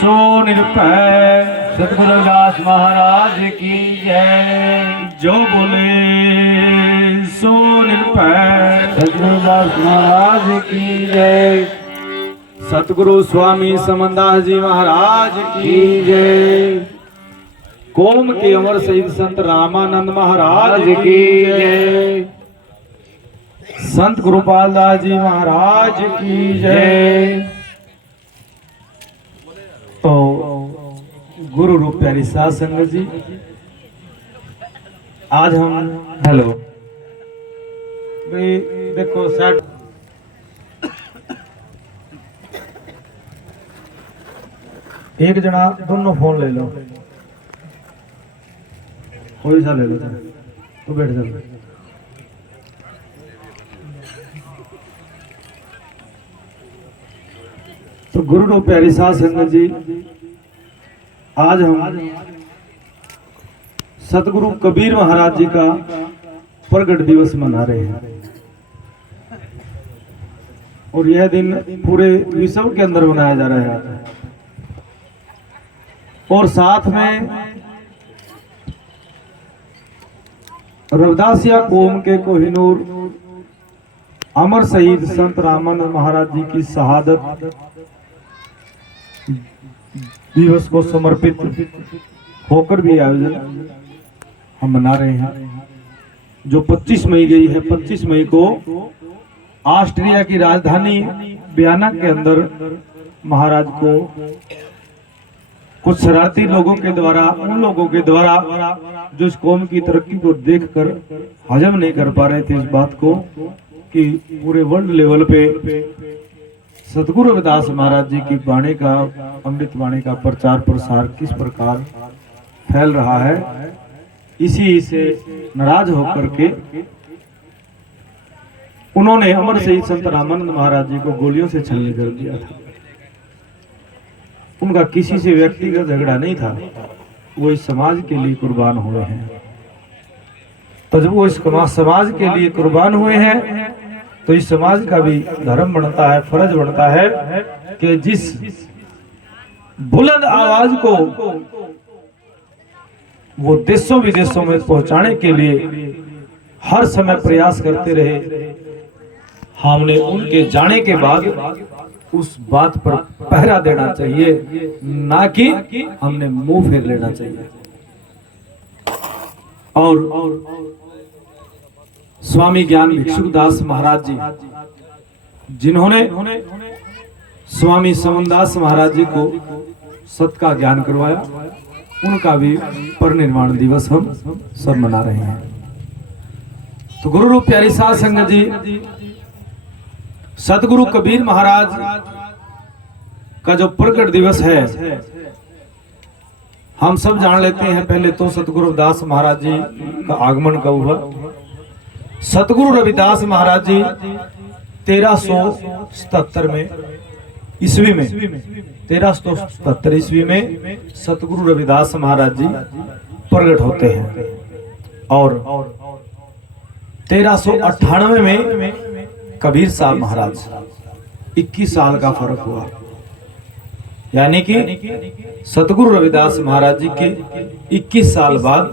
सो निरभय सतगुरु रविदास महाराज की जय। जो बोले सो निरभय सतगुरु रविदास महाराज की जय। सतगुरु स्वामी समनदास जी महाराज की जय। कोम के अमर शहीद संत रामानंद महाराज की जय। संत गुरुपाल दास जी महाराज की जय। तो गुरु रूप प्यारी साध संगत जी, आज हम हेलो भाई देखो सेट एक जना दोनों फोन ले लो, कोई सा ले लो तो बैठ जाओ। तो गुरु रूप प्यारी साध संगत जी, आज हम सतगुरु कबीर महाराज जी का प्रगट दिवस मना रहे हैं और यह दिन पूरे विश्व के अंदर मनाया जा रहा है। और साथ में रविदासिया कौम के कोहिनूर अमर शहीद संत रामानंद महाराज जी की शहादत दिवस को समर्पित होकर भी आयोजन हम मना रहे हैं। जो 25 मई गई है, 25 मई को ऑस्ट्रिया की राजधानी वियना के अंदर महाराज को कुछ शरारती लोगों के द्वारा, उन लोगों के द्वारा जो इस कौम की तरक्की को देखकर हजम नहीं कर पा रहे थे इस बात को कि पूरे वर्ल्ड लेवल पे सतगुरु रविदास महाराज जी की वाणी का, अमृत वाणी का प्रचार प्रसार किस प्रकार फैल रहा है, इसी से नाराज होकर के उन्होंने अमर शहीद संत रामानंद महाराज जी को गोलियों से छलनी कर दिया था। उनका किसी से व्यक्तिगत झगड़ा नहीं था, वो इस समाज के लिए कुर्बान हुए हैं। तो जब वो इस समाज के लिए कुर्बान हुए हैं तो इस समाज का भी धर्म बनता है, फर्ज बनता है कि जिस बुलंद आवाज को वो देशों विदेशों में पहुंचाने के लिए हर समय प्रयास करते रहे, हमने उनके जाने के बाद उस बात पर पहरा देना चाहिए, ना कि हमने मुंह फेर लेना चाहिए। और स्वामी ज्ञान भिक्षुदास महाराज जी, जिन्होंने स्वामी समनदास महाराज जी को सत का ज्ञान करवाया, उनका भी परिनिर्वाण दिवस हम सब मना रहे हैं। तो गुरु रूप प्यारी साध संगत जी, सतगुरु कबीर महाराज का जो प्रकट दिवस है, हम सब जान लेते हैं। पहले तो सतगुरु रविदास महाराज जी का आगमन कब हुआ। सतगुरु रविदास महाराज जी 1377 में ईस्वी में 1377 ईस्वी में सतगुरु रविदास महाराज जी प्रकट होते हैं और 1398 में कबीर साहब महाराज, 21 साल का फर्क हुआ। यानी कि सतगुरु रविदास महाराज जी के 21 साल बाद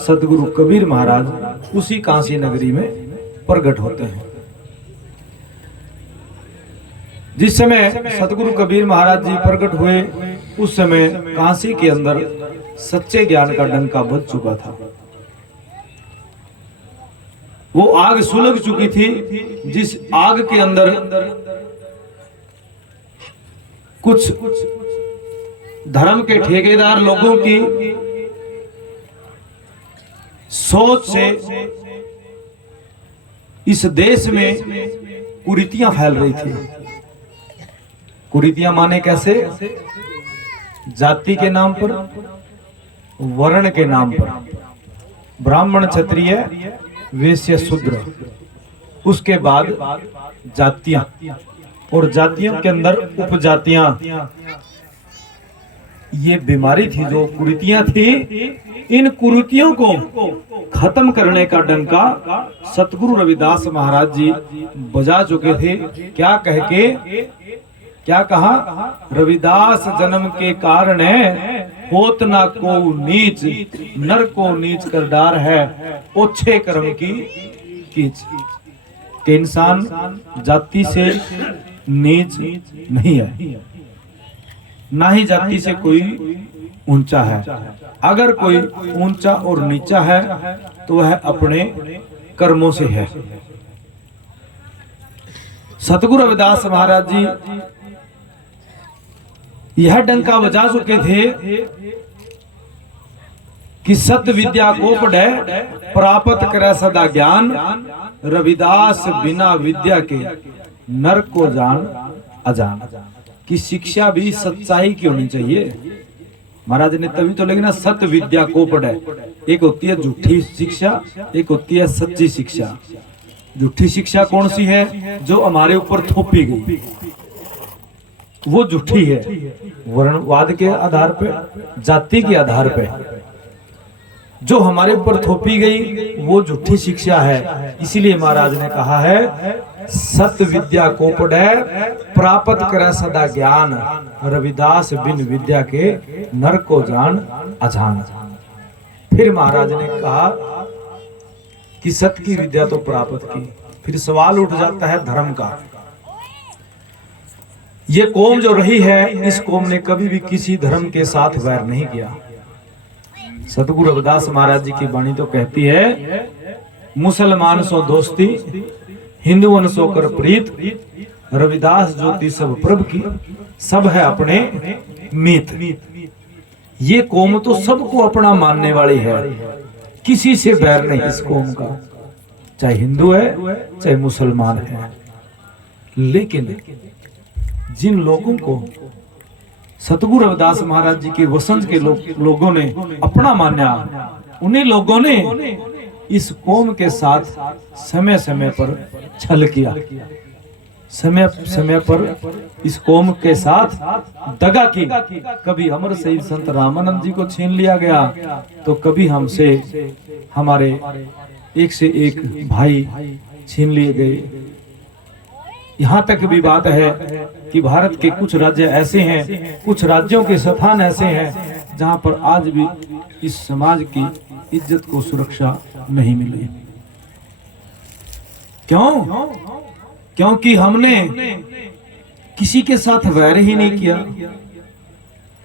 सतगुरु कबीर महाराज उसी काशी नगरी में प्रकट होते हैं। जिस समय सतगुरु कबीर महाराज जी प्रकट हुए, उस समय काशी के अंदर सच्चे ज्ञान का डंका बज चुका था। वो आग सुलग चुकी थी, जिस आग के अंदर कुछ धर्म के ठेकेदार लोगों की सोच से इस देश में कुरीतियां फैल रही थी। कुरीतियां माने कैसे? जाति के नाम पर, वर्ण के नाम पर, ब्राह्मण, क्षत्रिय, वैश्य, शूद्र, उसके बाद जातियां, और जातियों के अंदर उपजातियां। ये बीमारी थी, जो कुरीतियां थी, इन कुरीतियों को खत्म करने का डंका सतगुरु रविदास महाराज जी बजा चुके थे। क्या कह के क्या कहा? रविदास जन्म के कारण होत ना को नीच, नर को नीच कर डार है, ओछे कर्म की कीच। कि इंसान जाति से नीच नहीं है, ना ही जाति से कोई ऊंचा है। अगर कोई ऊंचा और नीचा है तो वह अपने कर्मों से है। सतगुरु रविदास महाराज जी यह डंका बजा चुके थे कि सत विद्या को पढ़े प्राप्त करे सदा ज्ञान, रविदास बिना विद्या के नर को जान अजान। की शिक्षा भी सच्चाई की होनी चाहिए महाराज ने, तभी तो लेकिन सत विद्या को पढ़े। एक होती है झूठी शिक्षा, एक होती है सच्ची शिक्षा। झूठी शिक्षा कौन सी है? जो हमारे ऊपर थोपी गई, वो झूठी है। वर्णवाद के आधार पे, जाति के आधार पे जो हमारे ऊपर थोपी गई वो झूठी शिक्षा है। इसीलिए महाराज ने कहा है सत विद्या को पढ़े प्राप्त करे सदा ज्ञान, रविदास बिन विद्या के नर को जान अजान। फिर महाराज ने कहा कि सत की विद्या तो प्राप्त की, फिर सवाल उठ जाता है धर्म का। ये कौम जो रही है, इस कौम ने कभी भी किसी धर्म के साथ वैर नहीं किया। सतगुरु रविदास महाराज जी की वाणी तो कहती है, मुसलमान सो दोस्ती, हिंदुअन सो कर प्रीत, रविदास ज्योति सब प्रभ की, सब है अपने मीत। ये कौम तो सबको अपना मानने वाली है, किसी से बैर नहीं इस कौम का, चाहे हिंदू है चाहे मुसलमान है। लेकिन जिन लोगों को सतगुरु रविदास महाराज जी के वसंत के लोगों ने अपना माना, उन्हीं लोगों ने इस कौम के साथ समय समय पर छल किया, समय समय पर इस कौम के साथ दगा की। कभी अमर शहीद संत रामानंद जी को छीन लिया गया, तो कभी हमसे हमारे एक से एक भाई छीन लिए गए। यहाँ तक भी बात है कि भारत के कुछ राज्य ऐसे हैं, कुछ राज्यों के स्थान ऐसे हैं जहाँ पर आज भी इस समाज की इज्जत को सुरक्षा नहीं मिली। क्यों? क्योंकि हमने किसी के साथ वैर ही नहीं किया।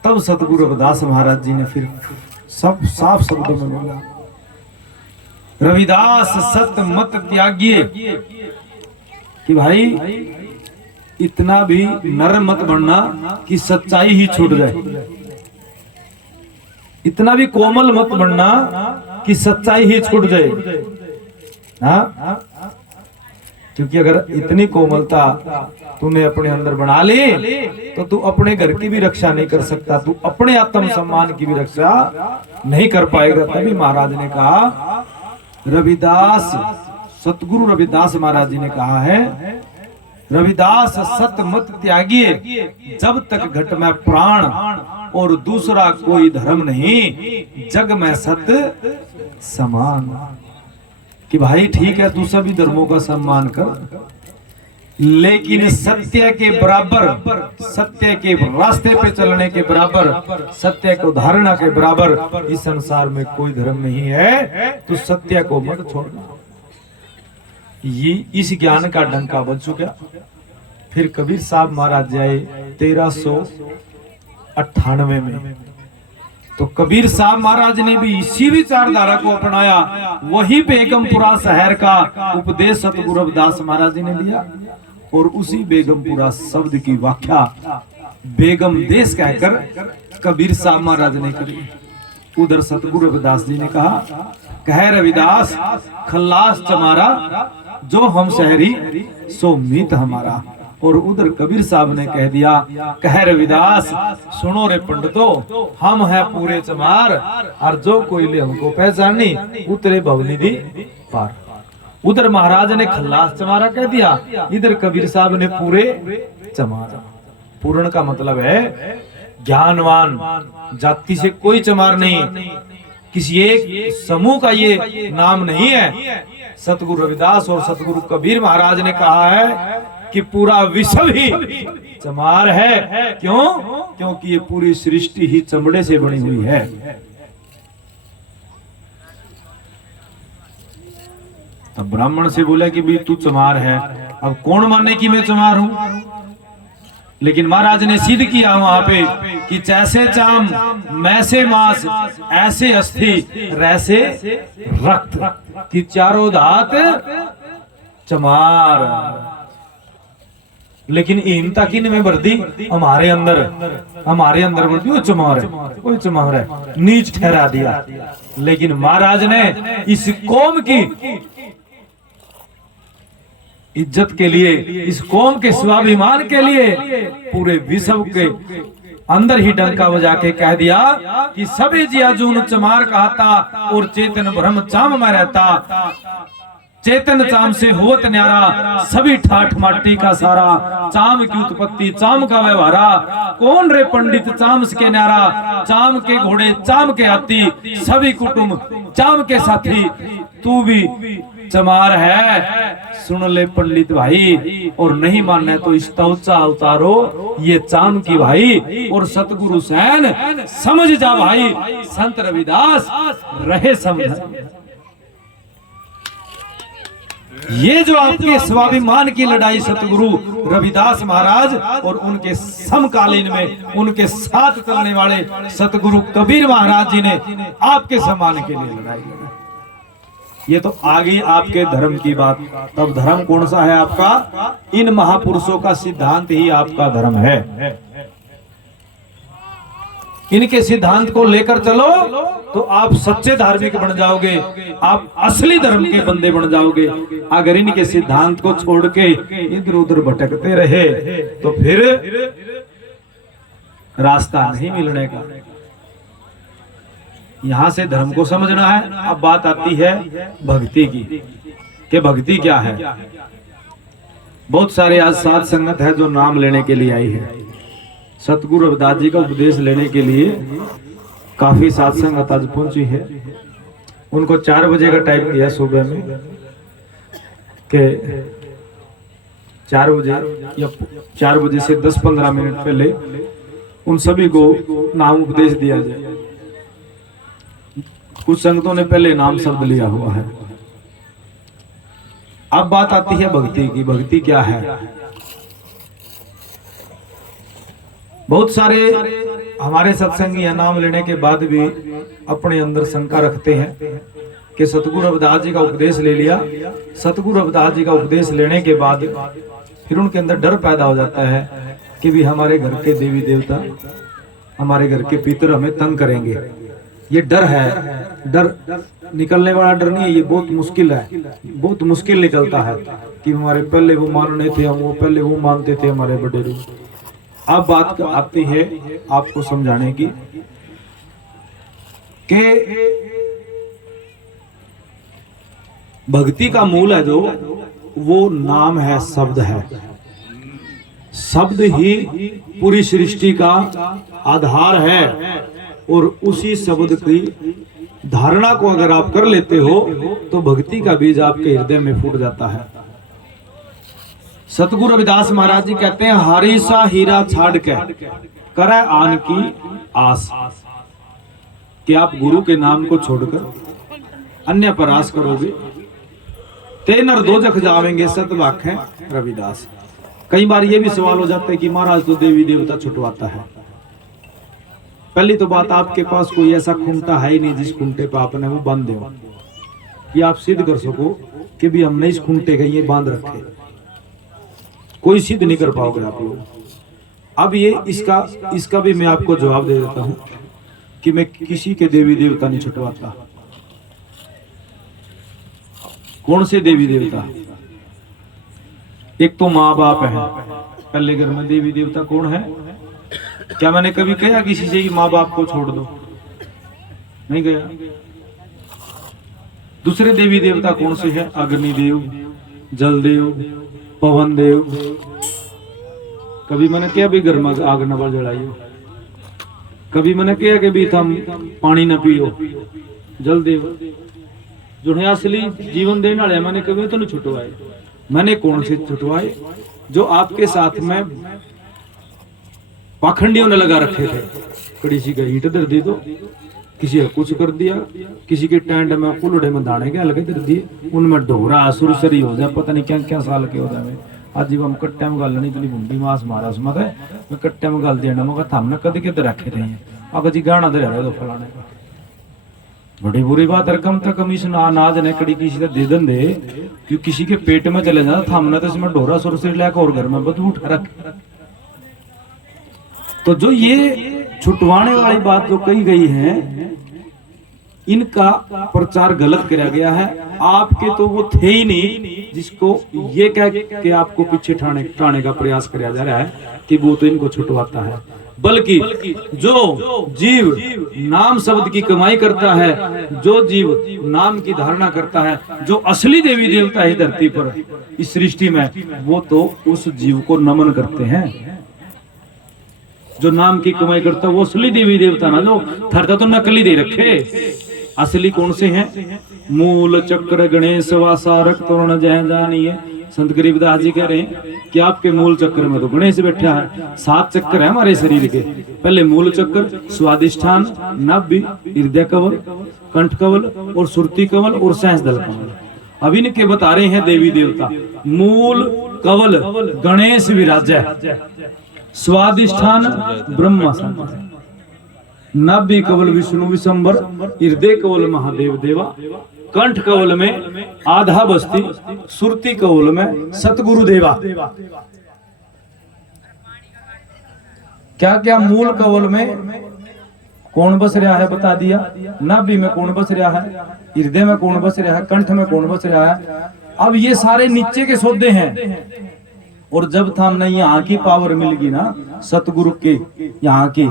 तब सतगुरु रविदास महाराज जी ने फिर सब साफ शब्दों में बोला, रविदास सत मत त्यागिए, कि भाई इतना भी नर मत बनना कि सच्चाई ही छूट जाए, इतना भी कोमल मत बनना कि सच्चाई ही छूट जाए। हाँ, क्योंकि अगर इतनी कोमलता तूने अपने अंदर बना ली तो तू अपने घर की भी रक्षा नहीं कर सकता, तू अपने आत्म सम्मान की भी रक्षा नहीं कर पाएगा। तभी महाराज ने कहा, रविदास सतगुरु रविदास महाराज जी ने कहा है, रविदास सत मत त्यागिए, जब तक घट में प्राण और दूसरा कोई धर्म नहीं, जग में सत समान। कि भाई ठीक है, तू सभी धर्मों का सम्मान कर, लेकिन सत्य के बराबर, सत्य के रास्ते पे चलने के बराबर, सत्य को धारणा के बराबर इस संसार में कोई धर्म नहीं है। तो सत्य को मत छोड़ना। ये इस ज्ञान का डंका बज चुका। फिर कबीर साहब महाराज जाए 1398 में, तो कबीर साहब महाराज ने भी इसी विचारधारा को अपनाया। वही बेगमपुरा शहर का उपदेश सतगुरु रविदास महाराज जी ने दिया, और उसी बेगमपुरा शब्द की व्याख्या बेगम देश कहकर कबीर साहब महाराज ने करी। उधर सतगुरु रविदास जी ने कहा, कह रविदास खल्लास चमारा, जो हम शहरी सो मीत हमारा। और उधर कबीर साहब ने कह दिया, कह रविदास सुनो रे पंडितों, हम है पूरे चमार, और जो कोई ले हमको पहचानी उतरे भवनिधि पार। उधर महाराज ने खल्लास चमारा कह दिया, इधर कबीर साहब ने पूरे चमारा। पूर्ण का मतलब है ज्ञानवान, जाति से कोई चमार नहीं, किसी एक समूह का ये नाम नहीं है। सतगुरु रविदास और सतगुरु कबीर महाराज ने कहा है, कि पूरा विश्व ही चमार है। क्यों? क्योंकि ये पूरी सृष्टि ही चमड़े से बनी हुई है। तब ब्राह्मण से बोला कि भाई तू चमार है, अब कौन माने कि मैं चमार हूं? लेकिन महाराज ने सिद्ध किया वहां पे कि जैसे चाम, मैसे मांस, ऐसे अस्थि, रैसे रक्त, कि चारों धात चमार। लेकिन हीनता किन में बढ़ती? हमारे अंदर बढ़ती। वो चमार है, कोई चमार है, नीच ठहरा दिया। लेकिन महाराज ने इस कौम की इज्जत के लिए, इस कौम के स्वाभिमान के लिए पूरे विश्व के अंदर ही डंका बजा के कह दिया कि सभी जिया जून चमार कहता और चेतन ब्रह्म चाम में रहता। चेतन चाम से होत न्यारा, सभी ठाठ माटी का सारा। चाम की उत्पत्ति, चाम का व्यवहारा, कौन रे पंडित चाम के न्यारा। चाम के घोड़े, चाम के हाथी, सभी कुटुंब चाम के साथी। तू भी चमार है, सुन ले पंडित भाई। और नहीं मानना तो इस तवचा उतारो, ये चाम की भाई। और सतगुरु सैन समझ जा भाई, संत रविदास रहे समझ। ये जो आपके स्वाभिमान की लड़ाई सतगुरु रविदास महाराज और उनके समकालीन में उनके साथ चलने वाले सतगुरु कबीर महाराज जी ने आपके सम्मान के लिए लड़ाई लड़ी। ये तो आगे आपके धर्म की बात। तब धर्म कौन सा है आपका? इन महापुरुषों का सिद्धांत ही आपका धर्म है। इनके सिद्धांत को लेकर चलो तो आप सच्चे धार्मिक बन जाओगे, आप असली धर्म के बंदे बन जाओगे। अगर इनके सिद्धांत को छोड़ के इधर उधर भटकते रहे तो फिर रास्ता नहीं मिलने का। यहां से धर्म को समझना है। अब बात आती है भक्ति की, कि भक्ति क्या है। बहुत सारे आज साध संगत है जो नाम लेने के लिए आई है। सतगुरु रविदास जी का उपदेश लेने के लिए काफी साध संगत आज पहुंची है। उनको 4 बजे का टाइम दिया सुबह में, के 4 बजे या 4 बजे से 10-15 मिनट पहले उन सभी को नाम उपदेश दिया जाए। कुछ संगतों ने पहले नाम शब्द लिया हुआ है। अब बात आती है भक्ति की। भक्ति क्या है? बहुत सारे हमारे सत्संगी या नाम लेने के बाद भी अपने अंदर शंका रखते हैं कि सतगुरु रविदास जी का उपदेश ले लिया। सतगुरु रविदास जी का उपदेश लेने के बाद फिर उनके अंदर डर पैदा हो जाता है कि भी हमारे घर के देवी देवता, हमारे घर के पितर हमें तंग करेंगे। ये डर है। डर निकलने वाला डर नहीं है, ये बहुत मुश्किल है। बहुत मुश्किल निकलता है कि हमारे पहले वो मानने थे, हम वो पहले वो मानते थे हमारे बड़े लोग। अब बात आती है आपको समझाने की कि भक्ति का मूल है जो, वो नाम है, शब्द है। शब्द ही पूरी सृष्टि का आधार है। और उसी शब्द की धारणा को अगर आप कर लेते हो तो भक्ति का बीज आपके हृदय में फूट जाता है। सतगुरु रविदास महाराज जी कहते हैं, हारी सा हीरा छाड़ के करे आन की आस। कि आप गुरु के नाम को छोड़कर अन्य पर आस करोगे ते नर दो जख जावेंगे, सतवाक है रविदास। कई बार ये भी सवाल हो जाता है कि महाराज तो देवी देवता छुटवाता है। पहली तो बात, आपके पास कोई ऐसा खूंटा है ही नहीं जिस खूंटे पर आपने वो बांधे हो कि आप सिद्ध कर सको कि भी हमने इस खूंटे का ये बांध रखे। कोई सिद्ध नहीं कर पाओगे आप लोग। अब ये इसका भी मैं आपको जवाब दे देता हूं कि मैं किसी के देवी देवता नहीं छुटवाता। कौन से देवी देवता? एक तो माँ बाप है। पहले घर में देवी देवता कौन है? क्या मैंने कभी कहा किसी से कि माँ बाप को छोड़ दो? नहीं गया। दूसरे देवी देवता कौन से हैं? अग्निदेव, जलदेव, पवन देव। कभी मैंने क्या भी घर में आग न जलाइयो? कभी मैंने क्या कि भी तुम पानी न पियो? जलदेव जो है असली जीवन देने वाले, मैंने कभी तो नहीं छुटवाए। मैंने कौन से छुटवाए? जो आपके साथ में पाखंडियों ने लगा रखे थे। किसी का ईंट दर दी, तो किसी का कुछ कर दिया, किसी के टेंट में कुलड़े में दाने के अलग दर दिए, उनमें ढोरा सुरसरी हो जाए, पता नहीं क्या क्या साल के हो जाए। आज हम कट्टे में गल नहीं, इतनी भूडी मास मारा उसमें मैं कट्टे में गल देना, मैं हमने कद के रखे थे अगर जी गाना दे रहे तो फलाने का बड़ी बुरी बात। रकम तक कमीशन अनाज ने कड़ी किसी का दे दे क्योंकि किसी के पेट में चले जाता था, हमने तो इसमें ढोरा सुरसरी लेकर और घर में बदबू उठा रखे। तो जो ये छुटवाने वाली बात जो कही गई है, इनका प्रचार गलत किया गया है। आपके तो वो थे ही नहीं जिसको ये कह के आपको पीछे ठाने का प्रयास किया जा रहा है कि वो तो इनको छुटवाता है, बल्कि जो जीव नाम शब्द की कमाई करता है, जो जीव नाम की धारणा करता है, जो असली देवी देवता है धरती पर इस सृष्टि में, वो तो उस जीव को नमन करते हैं। जो नाम की कमाई करता है वो असली देवी देवता ना, जो थरता तो नकली दे रखे। असली कौन से हैं? मूल चक्र गणेश वासारक तोरण जय जानिए। संत गरीबदास जी कह रहे हैं कि आपके मूल चक्र में तो गणेश बैठा है। 7 चक्र है हमारे शरीर के। पहले मूल चक्र, स्वादिष्ठान, नाभि, हृदय कवल, कंठ कवल और सुरती कवल और सहस दल कवल। अब इनके बता रहे हैं देवी देवता। मूल कवल गणेश विराजय, स्वादिष्ठान ब्रह्मा, नाभि कवल विष्णु विशंबर, हृदय कवल महादेव देवा, कंठ कवल में आधा बस्ती, सुरती कवल में सतगुरु देवा। क्या क्या मूल कवल में कौन बस रहा है बता दिया, नाभि में कौन बस रहा है, हृदय में कौन बस रहा है, कंठ में कौन बस रहा है। अब ये सारे नीचे के सौदे हैं। और जब था हमने यहाँ की पावर मिल गई ना सतगुरु के यहाँ की,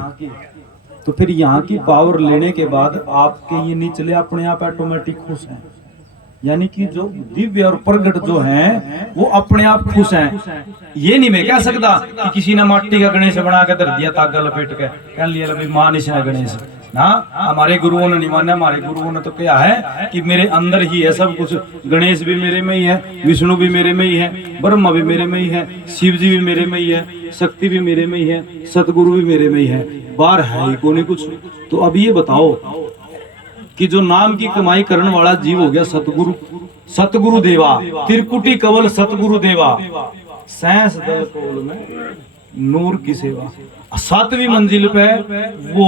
तो फिर यहाँ की पावर लेने के बाद आपके ये निचले अपने आप ऑटोमेटिक खुश हैं। यानी कि जो दिव्य और प्रगट जो हैं वो अपने आप खुश हैं। ये नहीं मैं कह सकता कि किसी ने माटी का गणेश बना के धर दिया तागा लपेट के कह लिया मान इसे गणेश ना। हमारे गुरुओं ने नहीं माना। हमारे गुरुओं ने तो क्या है कि मेरे अंदर ही है सब कुछ। गणेश भी मेरे में ही है, विष्णु भी मेरे में ही है, ब्रह्मा भी मेरे में ही है, शिव जी भी मेरे में ही है, शक्ति भी मेरे में ही है, सतगुरु भी मेरे में ही है। बाहर है ही को नहीं कुछ। तो अब ये बताओ कि जो नाम की कमाई करने वाला जीव हो गया सतगुरु, सतगुरु देवा, त्रिकुटी कवल सतगुरु देवा, सैंस दल कवल में नूर की सेवा। 7वीं मंजिल पे वो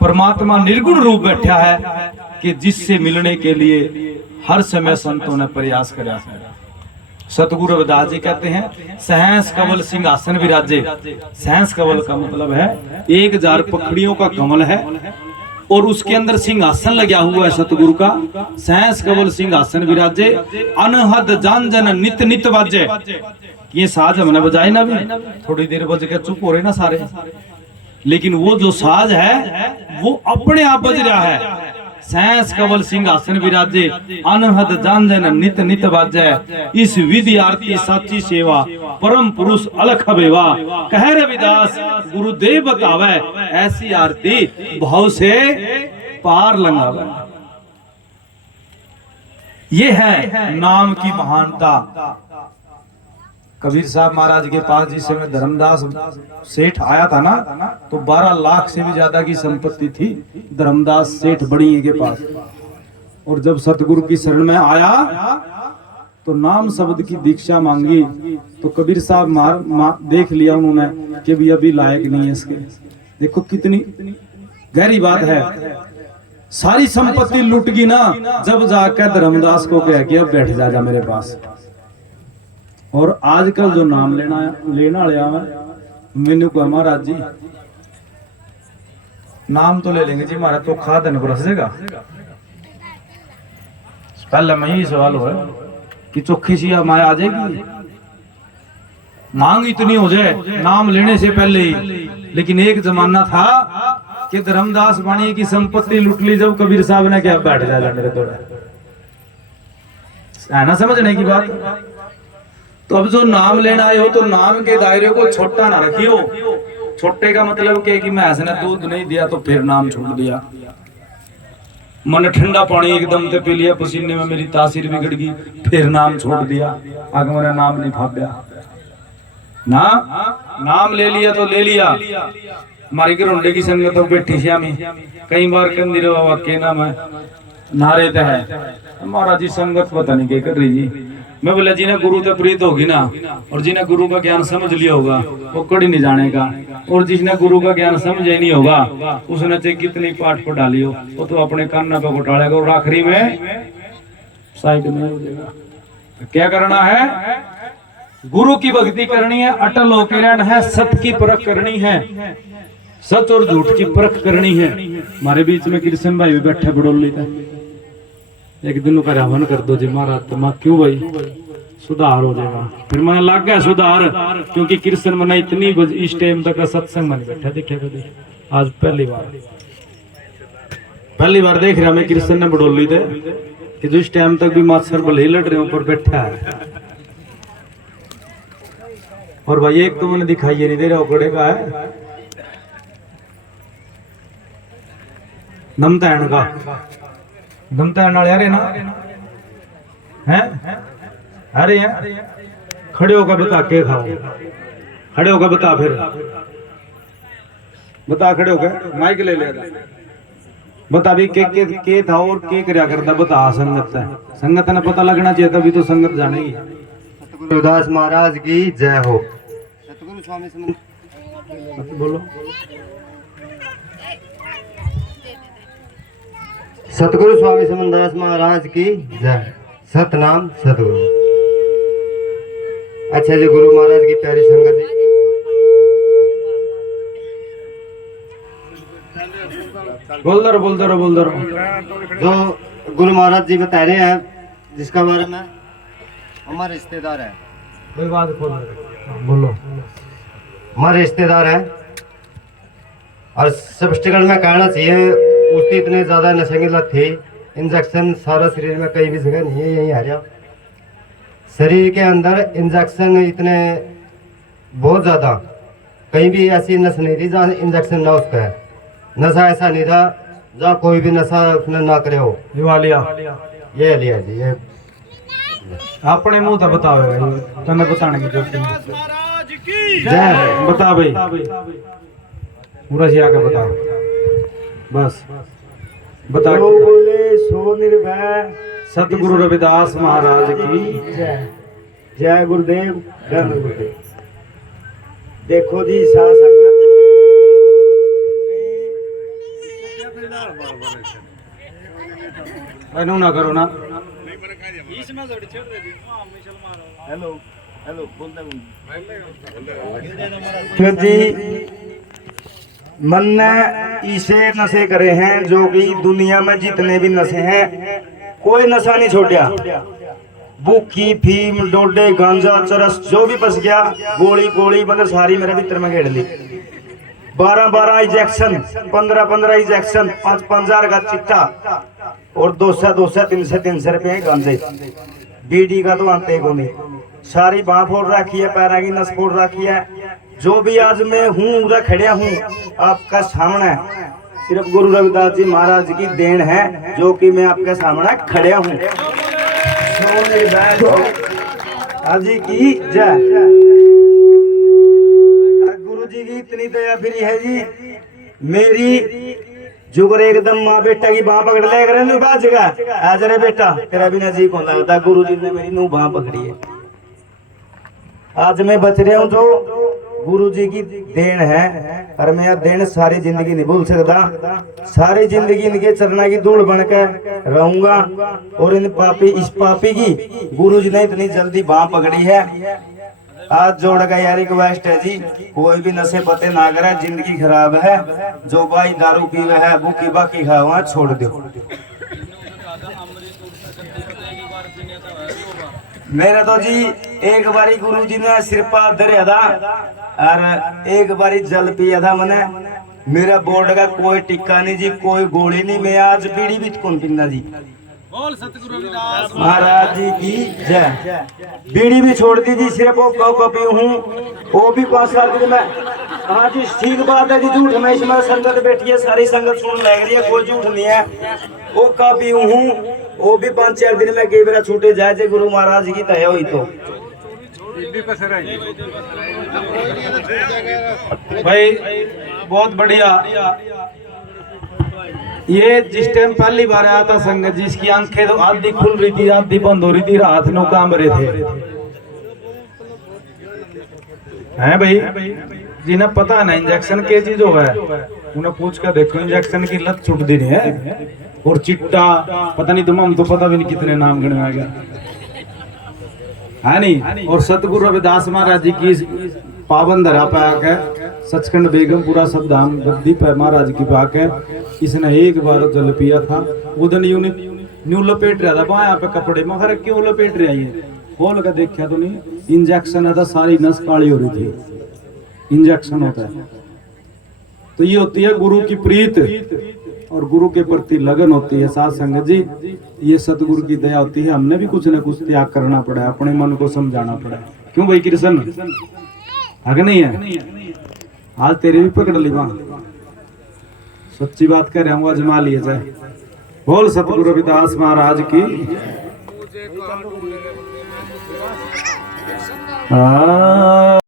परमात्मा निर्गुण रूप बैठा है कि जिससे मिलने के लिए हर समय संतों ने प्रयास किया। सतगुरु रविदास जी कहते हैं सहस कवल सिंहासन विराजे। सहस कवल का मतलब है 1000 पखड़ियों का कमल है और उसके अंदर सिंहासन लगा हुआ है सतगुरु का। सहस कवल सिंहासन विराजे, अनहद जानजन नित नित बाजे। ये साज हमने बजाए ना, भी थोड़ी देर बज के चुप हो रहे ना सारे, लेकिन वो जो साज है वो अपने आप बज रहा है। सहस कवल सिंहासन विराजे, अनहद जानजन नित नित बाजे। इस विद्यार्थी साची सेवा, परम पुरुष अलख बेवा। कह रविदास गुरुदेव बतावे, ऐसी आरती भाव से पार लंघावे। ये है नाम की महानता। कबीर साहब महाराज के पास जिस समय धर्मदास सेठ आया था ना, तो 12 लाख से भी ज्यादा की संपत्ति थी धर्मदास सेठ बड़ी के पास। और जब सतगुरु की शरण में आया तो नाम शब्द की दीक्षा मांगी, तो कबीर साहब देख लिया उन्होंने कि भी अभी लायक नहीं है इसके। देखो कितनी गहरी बात है। सारी संपत्ति लुट गई ना, जब जाकर धर्मदास को कह के अब बैठ जा मेरे पास। और आजकल जो नाम लेना लिया मैंने को महाराज जी नाम तो ले लेंगे जी, हमारा तो खादन बरस जाएगा। पहले मैं ही सवाल हो कि चोखी सी माया आ जाएगी, मांग इतनी हो जाए नाम लेने से पहले ही। लेकिन एक जमाना था कि धर्मदास वाणी की संपत्ति लुट ली, जब कबीर साहब ने क्या बैठ जा मेरे थोड़ा है ना समझने की बात। तो अब जो नाम लेना आए हो तो नाम के दायरे को छोटा ना रखियो। छोटे का मतलब क्या कि मैं ऐसे दूध नहीं दिया तो फिर नाम छोड़ दिया, मन ठंडा पानी एकदम से पी लिया, पसीने में मेरी तासीर बिगड़ गई, फिर नाम छोड़ दिया, आगे मेरा नाम नहीं भाव्या। ना नाम ले लिया तो ले लिया। हमारी घरोंडे की संगत तो बैठी श्यामी कई बार कंदिर बाबा के नाम है नारे तो है महाराज जी संगत पता नहीं क्या कर रही जी। मैं बोला जिन्हें गुरु तो प्रीत होगी ना और जिन्हें गुरु का ज्ञान समझ लिया होगा वो कड़ी नहीं जाने का, और जिसने गुरु का ज्ञान समझ ही नहीं होगा उसने चाहे कितनी पाठ पढ़ा लियो वो तो अपने कान्ना पे घोटालेगा और आखिरी में साइड में हो जाएगा। तो क्या करना है? गुरु की भक्ति करनी है, अटल होकर रहना है, सत्य की परख करनी है, सच और झूठ की परख करनी है। हमारे बीच में कृष्ण भाई भी बैठे बड़ोली था, एक दिन का हवन कर दो जी महाराज। तो मां क्यों भाई? सुधार हो जाएगा। फिर मैंने लग गया सुधार, क्योंकि कृष्ण मैंने इतनी इस टाइम तक सत्संग में बैठा देखा कभी, आज पहली बार देख रहा मैं कृष्ण ने बड़ोली थे कि जो इस टाइम तक भी मास्टर भले लड़ रहे ऊपर बैठा है। और भाई एक तो मैंने दिखाई नहीं दे रहा उकड़े का है नमतैन का, नमतैन वाले अरे ना हैं अरे खड़े होकर बता के खाओ, खड़े होकर बता, फिर बता खड़े होकर माइक ले ले बता भी के था और के करया करता बता। संगत है, संगत ने पता लगना चाहिए तभी तो संगत जानेगी। सतगुरु दास महाराज की जय हो। सतगुरु स्वामी बोलो सतगुरु स्वामी समनदास महाराज की जय। सतनाम सतगुरु। अच्छा जी, गुरु महाराज की प्यारी संगत जी, बोल दो। जो गुरु महाराज जी बता रहे हैं जिसका बारे में हमारे रिश्तेदार है, कोई बात बोलो, हमारे रिश्तेदार है और स्पष्टीकरण में कहना चाहिए उसकी इतने ज्यादा नशे की लत थी, इंजेक्शन सारा शरीर में कहीं भी जगह नहीं है, यही हारिया शरीर के अंदर इंजेक्शन इतने बहुत ज्यादा, कहीं भी ऐसी नस नहीं थी जहाँ इंजेक्शन ना उसका है। नशा ऐसा नहीं था जहाँ कोई भी नशा उसने ना करे हो। ये लिया जी, ये अपने मुंह तो बताओ भाई, तुम्हें बताने की जरूरत नहीं। जय बता भाई, पूरा से आके बता, बस बता। बोले सो निर्भय सतगुरु रविदास महाराज की जय। जय गुरुदेव, जय गुरुदेव। देखो जी सासंगत ना करो ना। हेलो हेलो जी, मन ने इसे नशे करे हैं जो कि दुनिया में जितने भी नशे हैं कोई नशा नहीं छोड़ा। भूखी फीम डोडे गांजा चरस जो भी बस गया, गोली गोली बंदर सारी मेरे भीतर में घेर ली। 12 इंजेक्शन, 15 इंजेक्शन, 5 हजार का चिट्टा और 200 300 रुपये गांजे। बीडी का तो अंत को नहीं, सारी बाह फोड़ रखी है, पैरा की नस फोड़ रखी है। जो भी आज मैं हूँ खड़िया हूँ आपका सामने, सिर्फ गुरु रविदास जी महाराज की देन है जो कि मैं आपके सामने खड़िया हूँ। जी की जय। गुरु जी की इतनी दया फिरी है जी, मेरी जुगर एकदम माँ बेटा की बाह पकड़ ले करे बाजेगा, आज रे बेटा तेरा भी नजीक कौन लगता। गुरु जी ने मेरी नू बाह पकड़ी है, आज मैं बच रहा हूँ जो गुरु जी की देन है। और मैं देन सारी जिंदगी नहीं भूल सकता, सारी जिंदगी इनके चरणों की धूल बनकर रहूंगा। और इन पापी इस पापी की गुरु जी ने इतनी जल्दी बाह पकड़ी है, आज जोड़ का यार रिक्वेस्ट है जी, कोई भी नशे पते ना करे, जिंदगी खराब है। जो भाई दारू पीवे है भूखी बाकी खावा छोड़ दो। मेरे तो जी एक बारी गुरु जी ने सिर पर धरिया था और एक बारी जल पिया था मैंने। मेरा बोर्ड का कोई टिक्का नहीं जी, कोई गोली नहीं। मैं आज बीड़ी भी कौन पीना जी। बोल सतगुरु रविदास महाराज जी की जय। बीड़ी भी छोड़ दी जी, सिर्फ वो कौ पी हूँ, वो भी 5 साल की मैं। हाँ जी ठीक बात है जी, झूठ मैं इसमें संगत बैठी है, सारी संगत सुन लग रही है, कोई झूठ नहीं है। वो का पी हूँ, वो भी 5-4 दिन में कई बार छूटे जाए थे, गुरु महाराज की तय हुई तो। भाई बहुत बढ़िया। ये जिस टाइम पहली बार आया था संगत जी, इसकी आंखें तो आधी खुल रही थी आधी बंद हो रही थी, हाथ नो काम रहे थे हैं भाई। जिन्हें पता है ना इंजेक्शन के चीज हो है, उन्हें पूछ कर देखो, इंजेक्शन की लत छुट दी है। और चिट्टा पता नहीं, तुम हम तो पता भी नहीं कितने नाम गिनवाएगा है नहीं। और सतगुरु रविदास महाराज जी की पावन धरा पे आके सचखंड बेगमपुरा सब धाम गद्दी पे महाराज की पाके इसने एक बार जल पिया था। उधर न्यू लपेट रहा था बाया पे कपड़े में, खरे क्यों लपेट रहा है, खोल कर देखा तो नहीं, इंजेक्शन है, सारी नस काली हो रही थी, इंजेक्शन होता है। तो ये होती है गुरु की प्रीत और गुरु के प्रति लगन होती है। साथ संगत जी, ये सतगुरु की दया होती है। हमने भी कुछ न कुछ त्याग करना पड़ा है, अपने मन को समझाना पड़ा है। क्यों भाई कृष्ण, हक नहीं है? आज तेरे भी पकड़ ली मां, सच्ची बात कह रहा हूँ, अजमा लिए जाए। बोल सतगुरु रविदास महाराज की।